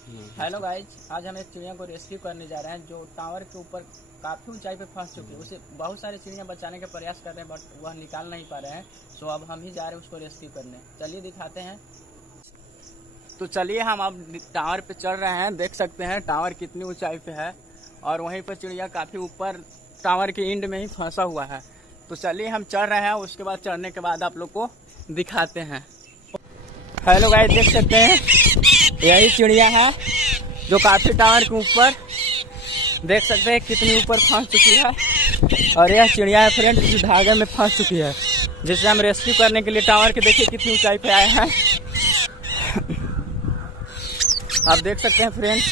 Hello guys, आज हम एक चिड़िया को रेस्क्यू करने जा रहे हैं जो टावर के ऊपर काफ़ी ऊंचाई पे फंस चुकी है। उसे बहुत सारी चिड़िया बचाने का प्रयास कर रहे हैं बट वह निकाल नहीं पा रहे हैं। सो अब हम ही जा रहे हैं उसको रेस्क्यू करने। चलिए दिखाते हैं। तो चलिए हम अब टावर पे चढ़ रहे हैं। देख सकते हैं टावर कितनी ऊंचाई पे है और वहीं पर चिड़िया काफ़ी ऊपर टावर के एंड में ही फंसा हुआ है। तो चलिए हम चढ़ रहे हैं, उसके बाद चढ़ने के बाद आप लोग को दिखाते हैं। हेलो गाइस, देख सकते हैं यही चिड़िया है जो काफी टावर के ऊपर, देख सकते हैं कितनी ऊपर फंस चुकी है। और यह चिड़िया है फ्रेंड जिस धागे में फंस चुकी है, जिसे हम रेस्क्यू करने के लिए टावर के देखिए कितनी ऊंचाई पे आए हैं। आप देख सकते हैं फ्रेंड।